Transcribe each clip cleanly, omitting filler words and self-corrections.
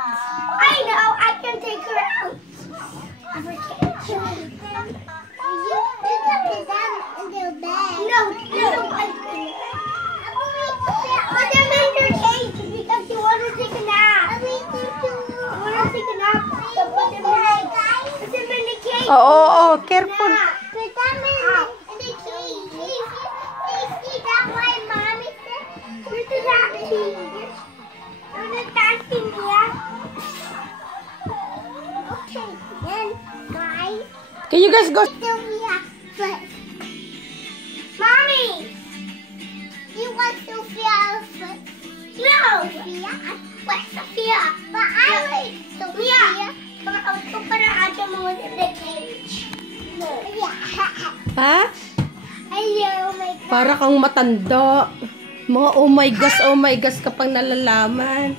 I know. I can take her out. You can put them in their bed. No. Put them in their cage because you want to take a nap. You want to take a nap. So put them in the cage. Oh, careful. Put them in the cage. See that why mommy said? Where's the vaccine? Where's the vaccine here? Okay, then guys. Can you guys go? Sophia first. Mommy! You want Sophia first? No! Sophia? What, Sophia? But I like Sophia. Come on, let's go put her animals in the cage. No. Yeah. Ha? Hello, oh my God. Para kang matanda. Mga oh my gosh kapag nalalaman.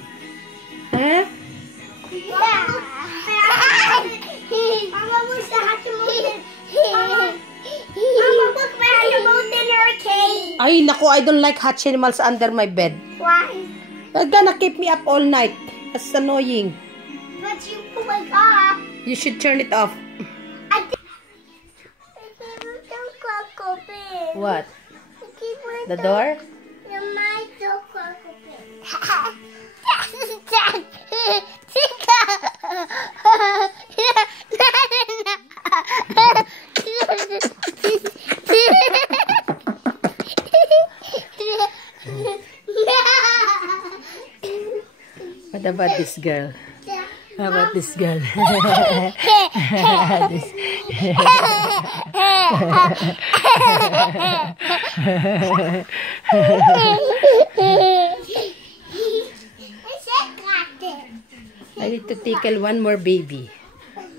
Ha? Yeah. Mama, where's the animals? Mama, look, my animals in her cage. Ay, naku, I don't like hatch animals under my bed. Why? They're gonna keep me up all night. That's annoying. But you wake up. You should turn it off. Don't crack open. What? The door? The my door crack open. What about this girl? How about this girl? I need to tickle one more baby.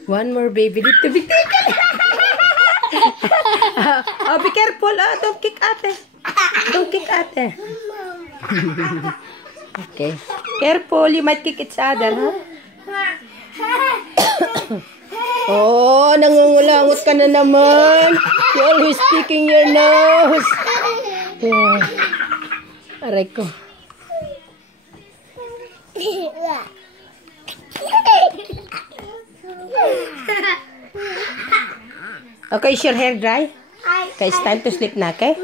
One more baby need to be tickled. Oh, be careful. Oh, don't kick ate. Don't kick ate. Okay. Careful. You might kick each other, huh? Oh, nangungulangot ka na naman. You're always picking your nose. Aray ko. Okay, is your hair dry? Okay, it's time to sleep na, okay?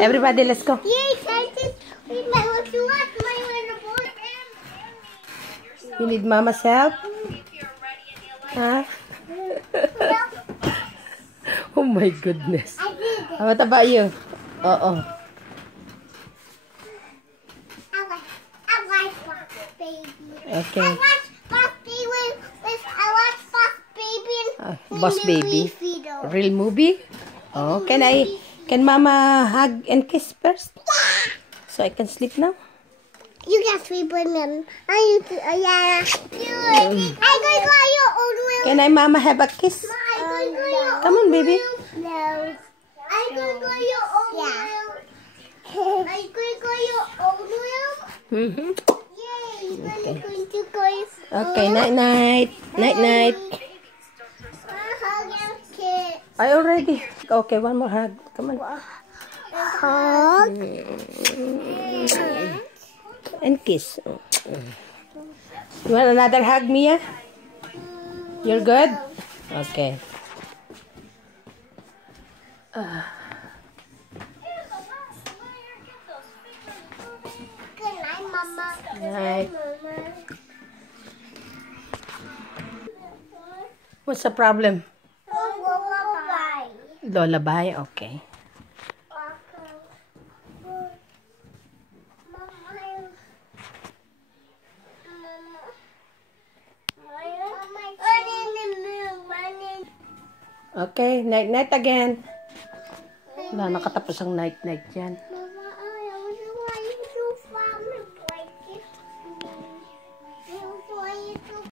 Everybody, let's go. Yes, I think we might want to watch my little boy. You need mama's help? Huh? Oh my goodness. I did it. What about you? Oh. I like Fox Baby. Okay. I watch Fox Baby I watch Fox Baby Boss Baby. Real movie? Oh, can mama hug and kiss first? So I can sleep now? You can sleep with them. Yeah. I'm going to go your old room. Can I mama have a kiss? Come on, baby. No. I'm going to go your old room. Are you going to go your old room? Mm-hmm. Yay. Okay. I'm going to go. Okay, night-night. Night-night. Hug and kiss. I already. Okay, one more hug. Come on. Hug. And kiss. You want another hug, Mia? You're good? Okay. Good night, Mama. Night. Mama. What's the problem? Bye. Lullaby? Okay. Okay, night-night again. Wala, nakatapos ang night-night yan.